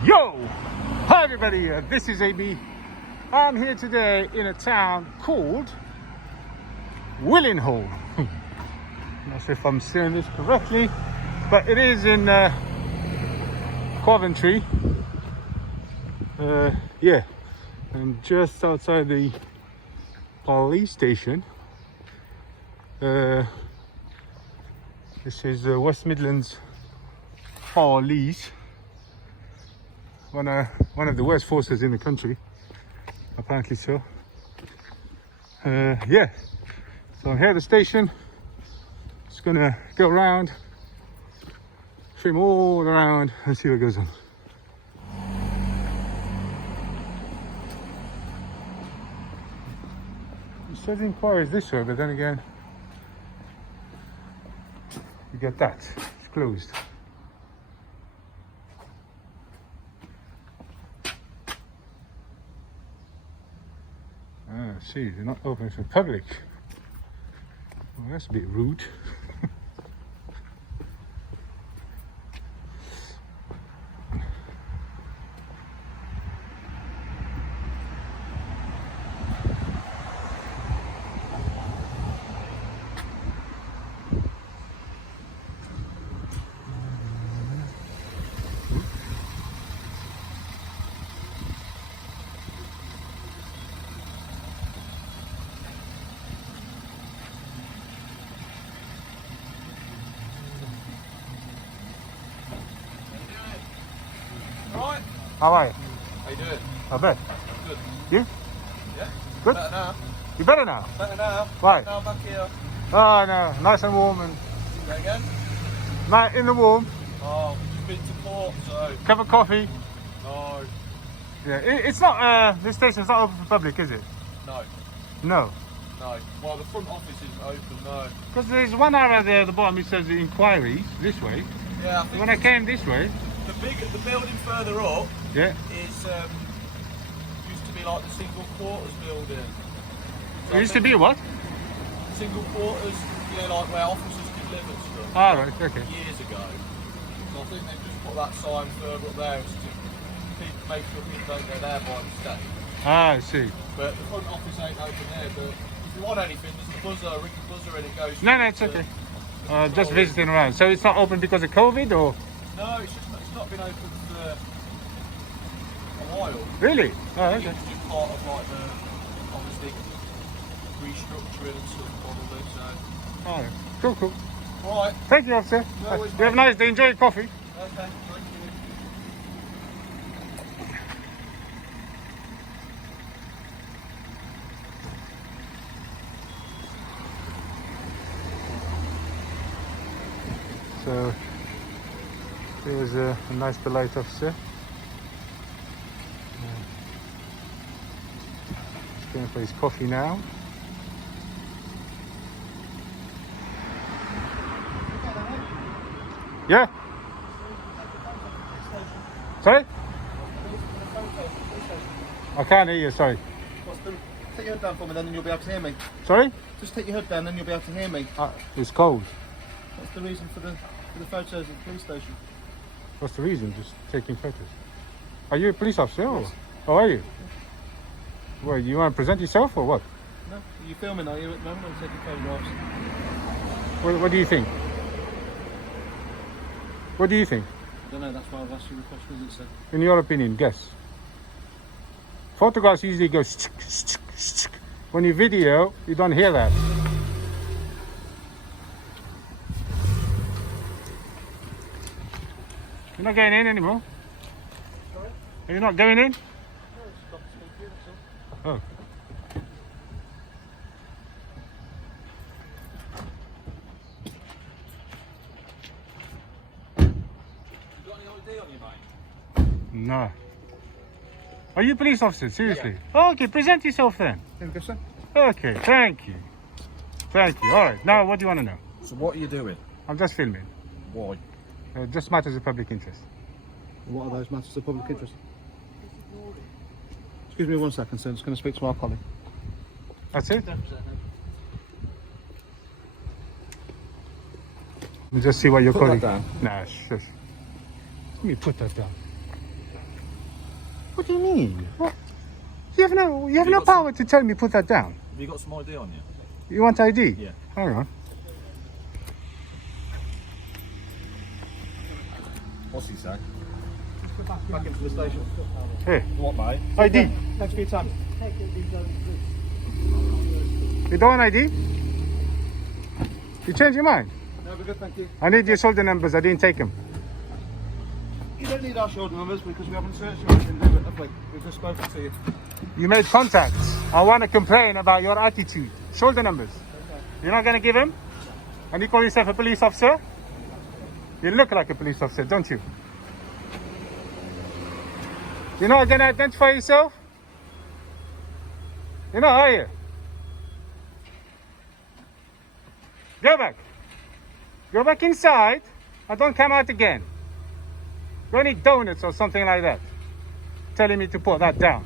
Yo! Hi everybody, this is AB. I'm here today in a town called Solihull. Not sure if I'm saying this correctly, but it is in Coventry. Yeah, and just outside the police station. This is West Midlands Police. One of the worst forces in the country, apparently so. Yeah, so I'm here at the station. Just gonna go around, trim all around and see what goes on. It says inquiries this way, but then again, you get that, it's closed. See, they're not open for public. Well, that's a bit rude. Right. How are you? How you doing? I bet. Good. You? Yeah. Good? Better now. You better now? Better now. Why? Now back here. Oh no, nice and warm and Go again. night in the warm. Oh, you've been to court, so Cup of coffee. no. Yeah, it's not. This station's not open for public, is it? No. No. No. Well, the front office isn't open, no. Because there's one arrow there at the bottom. It says inquiries this way. Yeah, I think When I came this way, the building further up yeah. is used to be like the single quarters building. So It used to be what? single quarters, you know, like where officers could live and stuff. Ah, right. Okay. Years ago. So I think they've just put that sign further up there to make sure people don't go there by mistake. Ah, I see. But the front office ain't open there. But if you want anything, there's a buzzer, a ring buzzer, and it goes. No, it's okay. Just visiting around. So it's not open because of COVID, or? No, it's not been open for a while. Really? Oh, okay. It's just part of like the obviously restructuring and stuff probably. So. All right. Cool. Right. Thank you, officer. No worries, You have a nice day. Enjoy your coffee. Okay. Thank you. So there was a nice polite officer. He's going for his coffee now. Yeah? Sorry? I can't hear you, sorry. Take your hood down for me, then you'll be able to hear me. Sorry? Just take your hood down, then you'll be able to hear me. It's cold. What's the reason for the photos at the police station? What's the reason? Just taking photos. Are you a police officer? Or? Oh, are you? Well, you want to present yourself or what? No? Are you filming, are you, at the moment, or taking photographs? What do you think? What do you think? I don't know, that's why I've asked you the question, is it, sir? In your opinion, guess. Photographs usually go when you video, you don't hear that. You're not going in anymore? Sorry? Are you not going in? No, it's got to speak here, that's all. Oh. You got any ID on you, mate? No. Are you a police officer? Seriously? Okay, present yourself then. There we go, sir. Okay, thank you. Thank you. All right, now what do you want to know? So what are you doing? I'm just filming. Why? Just matters of public interest. What are those matters of public interest? Excuse me 1 second, sir. I'm just going to speak to our colleague. That's it? Let me just see what you're Put calling. that down. Nah, shush. Let me put that down. What do you mean? What? You have no power to tell me put that down. Have you got some ID on you? You want ID? Yeah. Hang on. What's he say? Back into the station. Hey, What, mate? ID. Thanks for your time. You don't want ID? You change your mind? No, we're good, thank you. I need your shoulder numbers. I didn't take them. You don't need our shoulder numbers because we haven't searched or anything, do we? Have we? We've just spoken to you. You made contact. I want to complain about your attitude. Shoulder numbers. You're not going to give him? And you call yourself a police officer? You look like a police officer, don't you? You're not going to identify yourself? You're not, are you? Go back. Go back inside and don't come out again. Go and eat donuts or something like that. Telling me to put that down.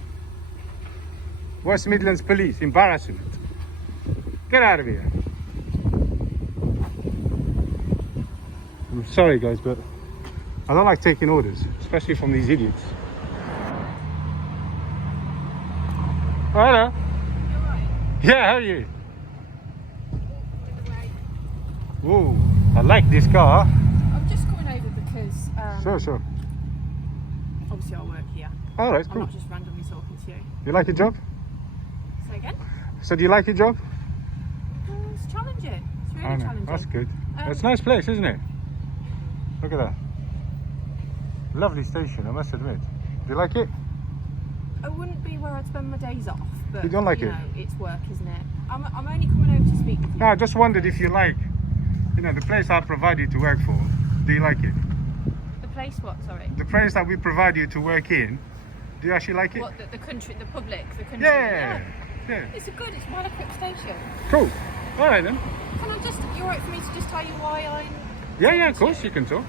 West Midlands Police, embarrassment. Get out of here. I'm sorry guys, but I don't like taking orders, especially from these idiots. Oh, hello. Yeah, how are you? Ooh, I like this car. I'm just coming over because Sure. obviously I work here. All right, I'm cool. not just randomly talking to you. You like your job? Say again? So do you like your job? It's challenging. It's really I know, challenging. that's good. It's a nice place, isn't it? Look at that. Lovely station, I must admit. Do you like it? I wouldn't be where I'd spend my days off, but You don't like it? know, it's work, isn't it? I'm only coming over to speak with you. No, I just wondered if you like, the place I provide you to work for. Do you like it? The place what, sorry? The place that we provide you to work in, do you actually like it? What, the country, the public, the country? Yeah. It's it's a well-equipped station. Cool. All right then. Can I just, you're right for me to just tell you why I'm... Yeah, of course you can talk.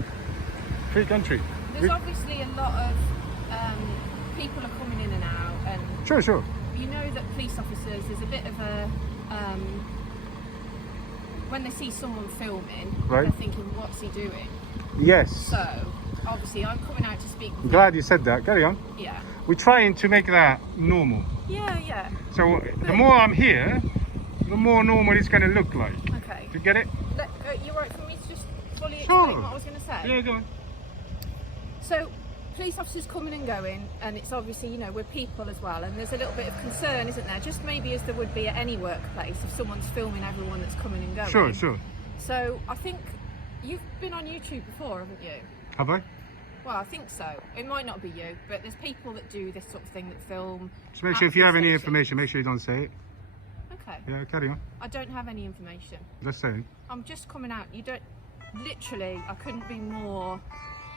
Free country. There's obviously a lot of people are coming in and out, and Sure. you know that police officers, there's a bit of a when they see someone filming, Right. they're thinking, what's he doing? Yes. So obviously I'm coming out to speak I'm with glad you said that. Carry on. you. Yeah. We're trying to make that normal. Yeah. So the more I'm here, the more normal it's going to look like. Okay. Do you get it? You're right for me to just fully Sure. explain what I was going to say? Yeah, go on. So police officers coming and going, and it's obviously, we're people as well, and there's a little bit of concern, isn't there? Just maybe as there would be at any workplace if someone's filming everyone that's coming and going. Sure. So I think you've been on YouTube before, haven't you? Have I? Well, I think so. It might not be you, but there's people that do this sort of thing, that film. Just make sure if you have any police stations. information, make sure you don't say it. Okay. Yeah, carry on. I don't have any information. Just say it. I'm just coming out. You don't. Literally, I couldn't be more.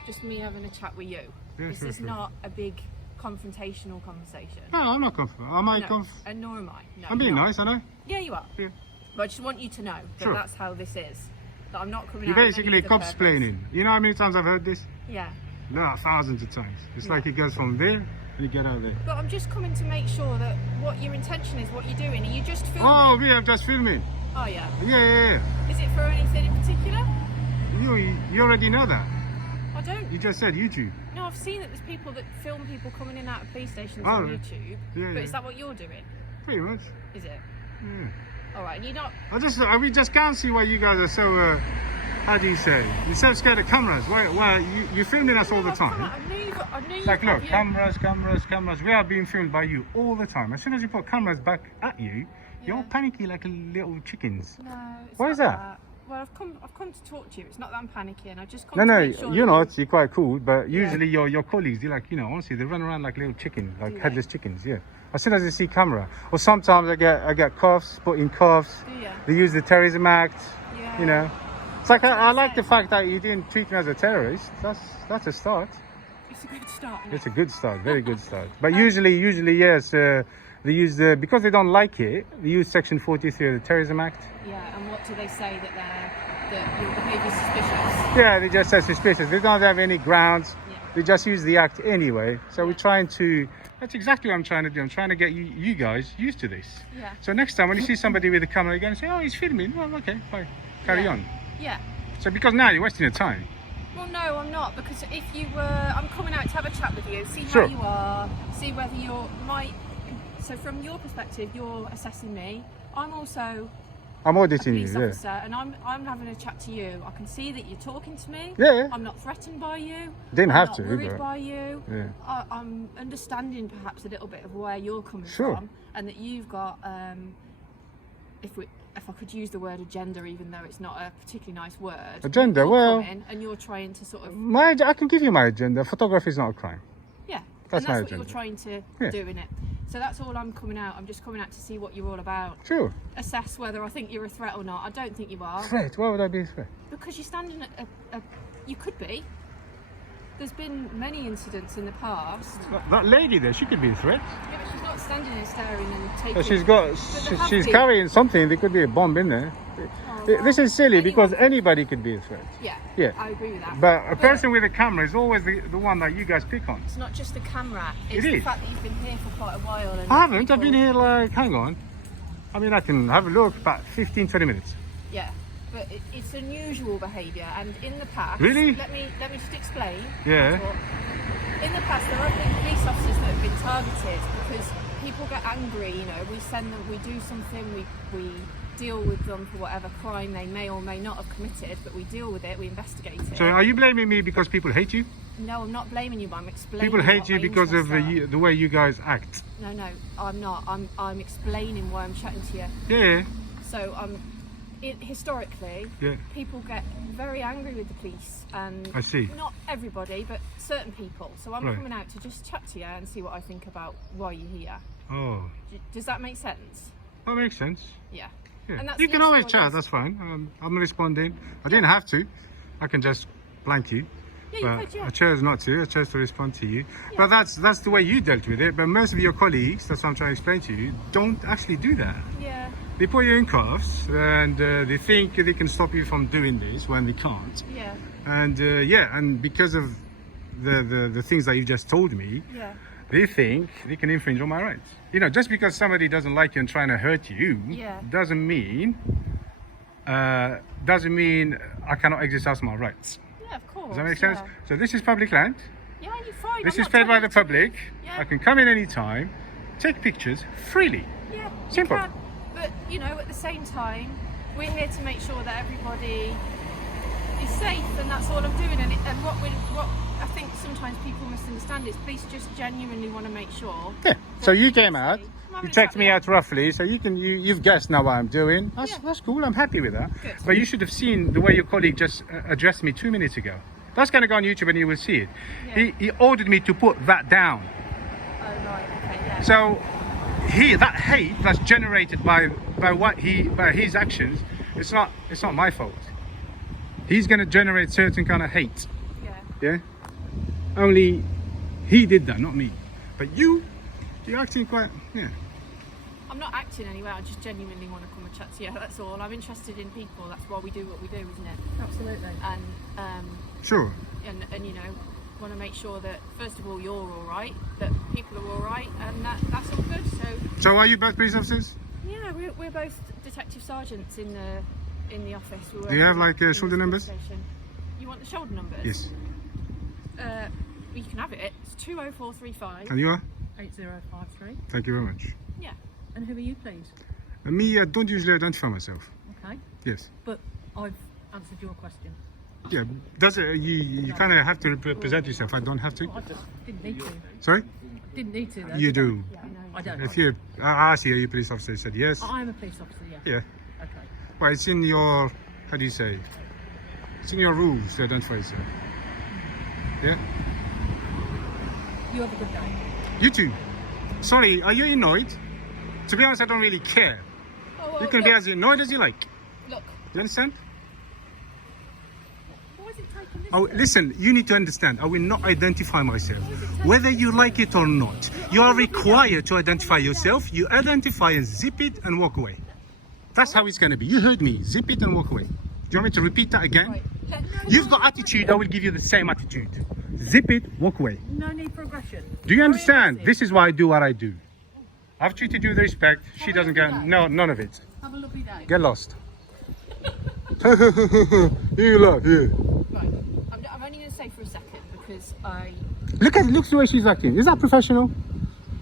Just me having a chat with you. Yeah, This sure. is not a big confrontational conversation. No, I'm not confident. Am I No, and nor am I. No, I'm being you're not. nice, I know. Yeah, you are. Yeah. But I just want you to know that Sure. that's how this is. That I'm not coming You're out. with basically any other cops purpose. explaining. You know how many times I've heard this? Yeah. No, thousands of times. It's Yeah. like it goes from there and you get out there. But I'm just coming to make sure that what your intention is, what you're doing. Are you just filming? Oh, yeah, I'm just filming. Oh yeah. Yeah. Is it for anything in particular? You already know that. I don't. You just said YouTube. No, I've seen that there's people that film people coming in and out of police stations Oh, on right. YouTube. Yeah, But is yeah. that what you're doing? Pretty much. Is it? Yeah. All right. And you're not. We just can't see why you guys are so, how do you say? You're so scared of cameras. Why you're filming us all the No, I've come time. out- I knew you. Like, look, yeah. cameras. We are being filmed by you all the time. As soon as you put cameras back at you, you're all Yeah. panicky like little chickens. No. It's Why not is that? Well, I've come to talk to you. It's not that I'm panicking. I've just come No, to no, make sure you're that not. You're quite cool, but Yeah. usually your colleagues, they're like, honestly, they run around like little chickens, like Do they? headless chickens. Yeah. As soon as they see camera, or sometimes I get cuffs, put in cuffs. Do you? They use the Terrorism Act. Yeah. It's like What can I I like say? the fact that you didn't treat me as a terrorist. That's a start. It's a good start. isn't It's it? a good start, very good start. But usually yes, they use because they don't like it. They use Section 43 of the Terrorism Act. Yeah. And what do they say that your behaviour is suspicious? Yeah, they just say suspicious. They don't have any grounds. Yeah. They just use the act anyway. So we're Yeah. trying to. That's exactly what I'm trying to do. I'm trying to get you guys used to this. Yeah. So next time when you see somebody with a camera, you're going to say, "Oh, he's filming." Well, okay, fine. Carry Yeah. on. Yeah. So because now you're wasting your time. Well, no, I'm not, because if you were, I'm coming out to to have a chat with you, see Sure. how you are, see whether you're so from your perspective, you're assessing me. I'm also I'm a auditing you. police Yeah. officer, and I'm having a chat to you. I can see that you're talking to me. Yeah. I'm not threatened by you. Didn't I'm have not to, worried but- by you. Yeah. I'm understanding perhaps a little bit of where you're coming Sure. from, and that you've got if I could use the word agenda, even though it's not a particularly nice word. Agenda, you're well- coming and you're trying to sort of I can give you my agenda. Photography is not a crime. yeah, That's and my that's what agenda. you're trying to Yeah. do in it. So that's all I'm coming out. I'm just coming out to see what you're all about. Sure. Assess whether I think you're a threat or not. I don't think you are. Threat? Why would I be a threat? Because you're standing at you could be. There's been many incidents in the past. That lady there, she could be a threat. Yeah, but she's not standing there staring and taking. But there have she's been. carrying something. There could be a bomb in there. Oh, This well, is silly because anyone- anybody could be a threat. Yeah. Yeah. I agree with that. But a person with a camera is always the one that you guys pick on. It's not just the camera. It's It the is. fact that you've been here for quite a while. And I haven't. I've people- been here like, hang on. I mean, I can have a look, about 15, 20 minutes. Yeah, but it's unusual behaviour, and in the past. Really? Let me just explain. Yeah. That's what- In the past, there have been police officers that have been targeted because people get angry. You know, we send them, we do something, we deal with them for whatever crime they may or may not have committed, but we deal with it, we investigate it. So are you blaming me because people hate you? No, I'm not blaming you, but I'm explaining. People hate what you my because of interests are. the way you guys act. No, I'm not. I'm explaining why I'm chatting to you. Yeah. So historically, Yeah. people get very angry with the police, and I see. not everybody, but certain people. So I'm Right. coming out to just chat to you and see what I think about why you're here. Oh, Does that make sense? that makes sense. Yeah. Yeah. And that's You can literally always what it chat, is. that's fine. I'm responding. I didn't have to. I can just blank you. Yeah, you But could, yeah. I chose not to. I chose to respond to you. But that's the way you dealt with it. But most of your colleagues, that's what I'm trying to explain to you, don't actually do that. Yeah. They put you in cuffs and they think they can stop you from doing this when they can't. Yeah. And and because of the things that you just told me, Yeah. they think they can infringe on my rights. You know, just because somebody doesn't like you and trying to hurt you Yeah. doesn't mean I cannot exercise my rights. Yeah, of course. Does that make sense? Yeah, So this is public land. yeah you're fine. This I'm is not paid by telling the you to- public. Yeah. I can come in any time, take pictures freely. Yeah. you Simple. can. But, you know, at the same time, we're here to make sure that everybody is safe, and that's all I'm doing. And what I think sometimes people misunderstand is police just genuinely want to make sure. Yeah. So you came out, I'm you having a checked chat me with out roughly, so you've guessed now what I'm doing. Yeah. That's cool. I'm happy with that. Good. But you should have seen the way your colleague just addressed me 2 minutes ago. That's going to go on YouTube and you will see it. Yeah. He ordered me to put that down. Oh, right, okay, yeah. So that hate that's generated by his actions, it's not my fault. He's going to generate certain kind of hate. Yeah. Yeah. Only he did that, not me. But you're acting quite. Yeah. I'm not acting anyway, I just genuinely want to come and chat to you, that's all. I'm interested in people, that's why we do what we do, isn't it? Absolutely. And Sure. and you know, want to make sure that first of all you're all right, that people are all right, and that's all good. So are you both police officers? Yeah, we're both detective sergeants in the office. Do you have, like, shoulder numbers? Station. You want the shoulder numbers? Yes. You can have it. It's 20435. And you are? 8053. Thank you very much. Yeah. And who are you, please? Me, I don't usually identify myself. Okay. Yes. But I've answered your question. Yeah. Does it? You kind of have to present yourself. I don't have to. I just didn't need to. Sorry. Didn't need to, though. You do. I don't. If you, I asked you, are you a police officer? You said yes. I'm a police officer, yeah. Yeah. Okay. Well, it's in your, how do you say? It's in your rules to identify yourself. Yeah. You have a good day. You too. Sorry, are you annoyed? To be honest, I don't really care. Oh, well, You can be look, as annoyed as you like. look. You understand? Why is it taking this? Oh, listen, you need to understand. I will not identify myself. Whether you like it or not, you are required to identify yourself. You identify and zip it and walk away. That's how it's going to be. You heard me. Zip it and walk away. Do you want me to repeat that again? Right. You've got attitude. I will give you the same attitude. Zip it, walk away. No need for aggression. Do you understand? Very This is why I do what I do. I've treated you with respect. She doesn't get no, none of it. Have a lovely day. Get lost. You lot, yeah. Right. I'm only going to say for a second because Look the way she's acting. Is that professional?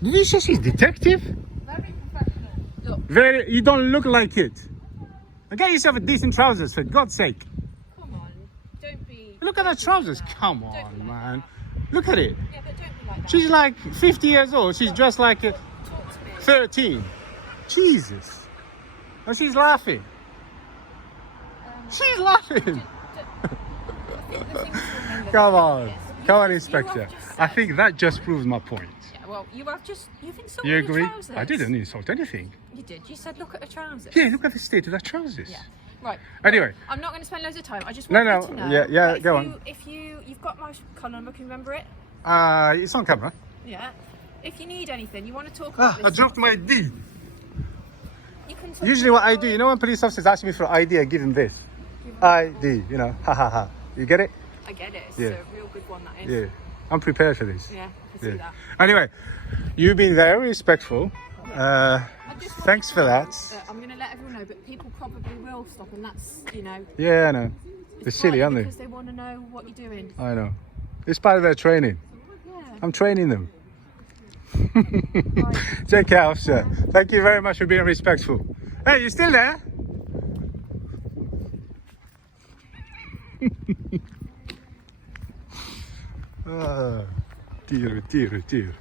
Did you say she's detective? Very professional. Look, Very. You don't look like it. Get yourself a decent trousers, for God's sake. come on, don't be. Look at her trousers. Come on, man. Look at it. Yeah, but don't be like that. She's like 50 years old. She's dressed like Talk to me. 13. Jesus. And she's laughing. She's laughing. Come on. Come on, Inspector. I think that just proves my point. Yeah, well, you've insulted You her agree? trousers. I didn't insult anything. You did. You said, look at her trousers. Yeah, look at the state of her trousers. Yeah. Right. Anyway. I'm not going to spend loads of time. I just No, want no, you to know. yeah, that go on. If you've got my colour number, can you remember it? It's on camera. Yeah. If you need anything, you want to talk about this. I dropped my ID. You can talk Usually what I do, you know, when police officers ask me for ID, I give them this. ID, you know, ha ha ha. You get it? I get it. It's Yeah. a real good one, that is. Yeah. I'm prepared for this. Yeah, I can see that. Anyway, you've been very respectful. I just want Thanks you for to know that. I'm going to let everyone know, but people probably will stop, and that's, Yeah, I know. They're silly, aren't they? because they want to know what you're doing. I know. It's part of their training. Yeah. I'm training them. Right. Take care, officer. Thank you very much for being respectful. Hey, you still there? Dear.